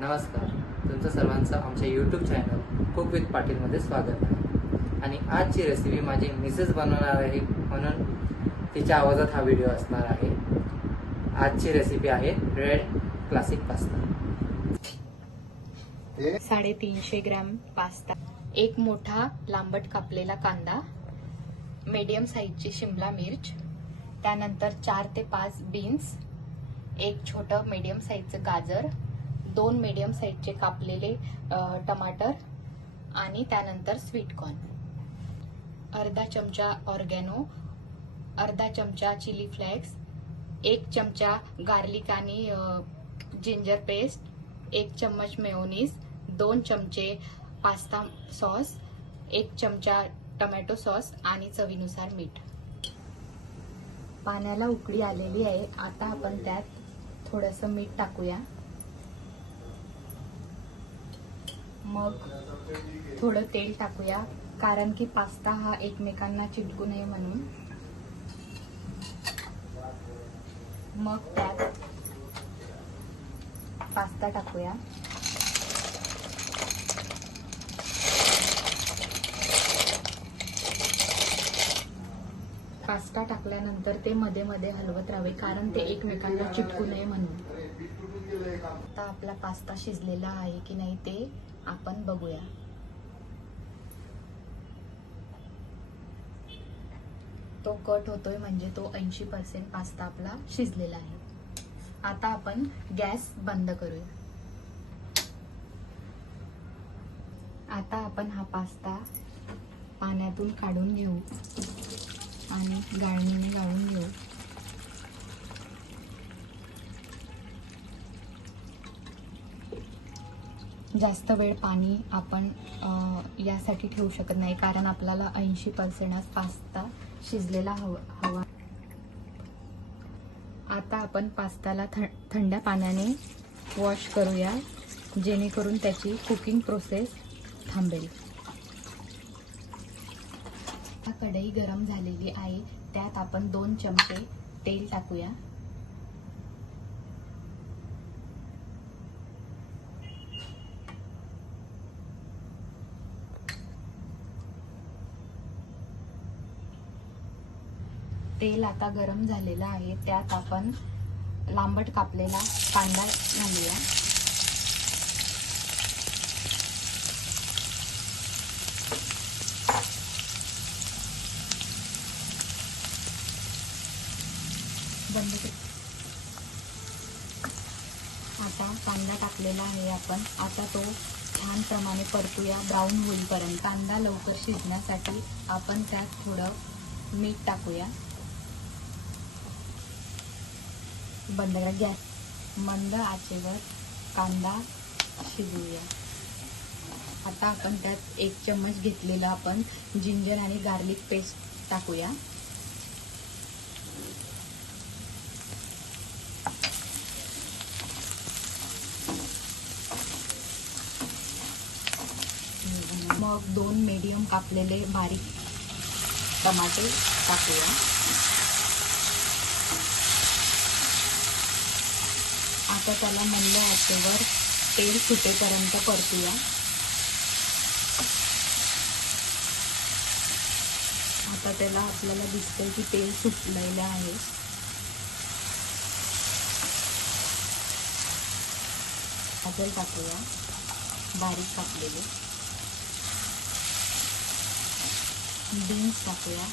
नमस्कार, तुमचं सर्वांचं आमच्या यूट्यूब चॅनल कुक विथ पाटीलमध्ये स्वागत आहे. आणि आजची रेसिपी माझी मिसेस बनवणार आहे, म्हणून तिच्या आवाजात हा व्हिडिओ असणार आहे. आजची रेसिपी आहे red classic pasta. 350 gram pasta, एक मोठा लांबट कापलेला कांदा, मीडियम साईजची शिमला मिर्च, त्यानंतर 4 ते 5 बीन्स, एक छोटं मीडियम साईजचं गाजर, 2 मीडियम साईजचे कापलेले टमाटर आणि त्यानंतर स्वीट कॉर्न, अर्धा चमचा ऑर्गॅनो, अर्धा चमचा चिली फ्लेक्स, 1 चमचा गार्लिक आणि जिंजर पेस्ट, 1 चम्मच मेयोनीज, 2 चमचे पास्ता सॉस, 1 चमचा टोमॅटो सॉस आणि चवीनुसार मीठ. पाण्याला उकळी आलेली आहे. आता आपण त्यात थोडंसं मीठ टाकूया. मग थोडं तेल टाकूया, कारण की पास्ता हा एकमेकांना चिटकू नये म्हणून. मग त्यात पास्ता टाकूया. पास्ता टाकल्यानंतर ते मध्ये मध्ये हलवत राहावे, कारण ते एकमेकांना चिटकू नये म्हणून. आता आपला पास्ता शिजलेला आहे की नाही ते आपण बघूया. तो कट होतोय म्हणजे तो 80% पास्ता आपला शिजलेला आहे. आता आपण गॅस बंद करूया. आता आपण हा पास्ता पाण्यातून काढून घेऊ आणि गाळणीने गाळून घेऊ. जास्त वेळ पाणी आपण यासाठी ठेवू शकत नाही, कारण आपल्याला 80% पास्ता शिजलेला हवा. आता आपण पास्ताला थंड पाण्याने वॉश करूया, जेणेकरून त्याची कुकिंग प्रोसेस थांबेल. कढई गरम झालेली आहे, त्यात आपण 2 चमचे तेल टाकूया. तेल आता गरम झालेलं आहे, त्यात आपण लांबट कापलेला कांदा घालूया. आता कांदा टाकलेला आहे आपण. आता तो छान प्रमाणे परतूया, ब्राऊन होईपर्यंत. कांदा लवकर शिजण्यासाठी आपण त्यात थोडं मीठ टाकूया. बंद करा गॅस. मंद आचेवर कांदा शिजवूया. आता आपण त्यात 1 चम्मच घेतलेला आपण जिंजर आणि गार्लिक पेस्ट टाकूया. मग 2 मीडियम कापलेले बारीक टमाटे टाकूया. आता त्याला मंद आचेवर तेल सुटेपर्यंत परतूया. आता त्याला आपल्याला दिसतंय की तेल सुटलेलं आहे. गाजर टाकूया, बारीक कापलेले. बीन्स टाकूया.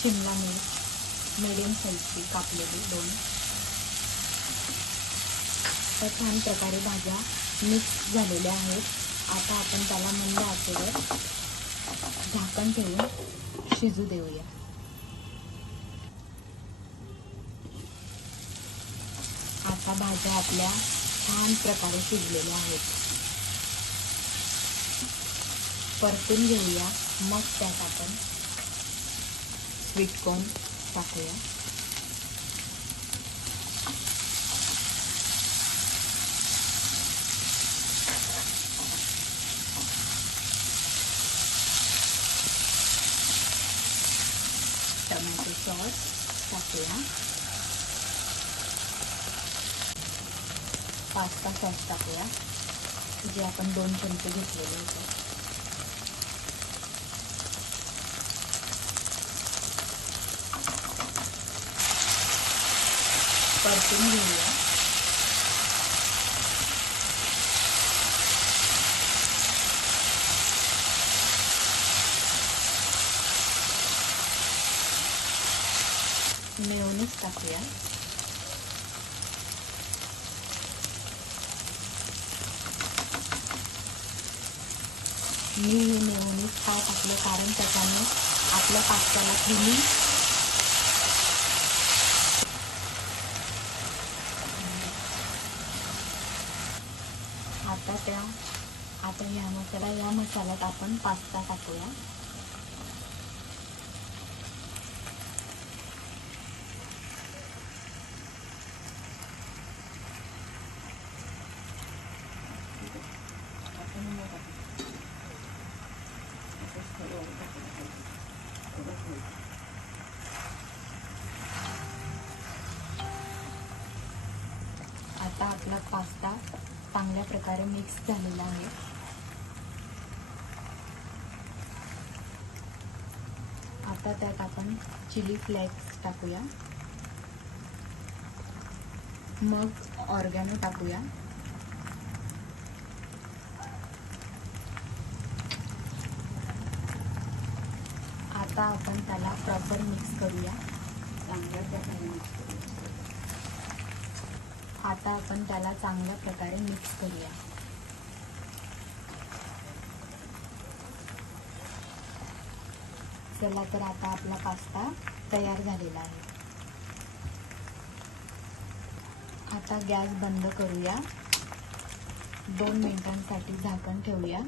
शिमला मिर्च मीडियम साईजची कापलेली 2. तर छान प्रकारे भाज्या मिक्स झालेल्या आहेत. आता आपण त्याला मंद आचेवर झाकण ठेवून शिजू देऊया. आता भाज्या आपल्या छान प्रकारे शिजलेल्या आहेत. परतून घेऊया. मग त्यात आपण स्वीट कॉर्न टाकूया. टोमॅटो सॉस, टाकूया. पास्ता सॉस टाकूया, जे आपण 2 चमचे घेतलेले होते. परतून घेऊया. मेयोनीज टाकूया. मी हे मेयोनीज का टाकले, कारण त्याच्याने आपल्या पास्त्याला क्रीमी या मसाल्यात आपण पास्ता टाकूया. आता आपला पास्ता चांगल्या प्रकारे मिक्स झालेला आहे. आता त्यात आपण चिली फ्लेक्स टाकूया, मग ऑर्गॅनो टाकूया. आता आपण त्याला प्रॉपर मिक्स करूया. आता आपण त्याला चांगल्या प्रकारे मिक्स करूया. चला तर आता आपला पास्ता तयार झालेला आहे. आता गॅस बंद करूया. 2 मिनिटांसाठी झाकण ठेवूया.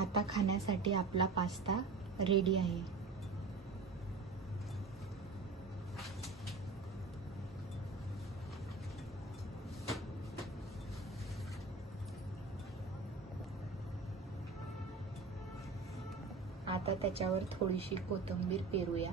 आता खाण्यासाठी आपला पास्ता रेडी आहे. आता त्याच्यावर थोडीशी कोथिंबीर पेरूया.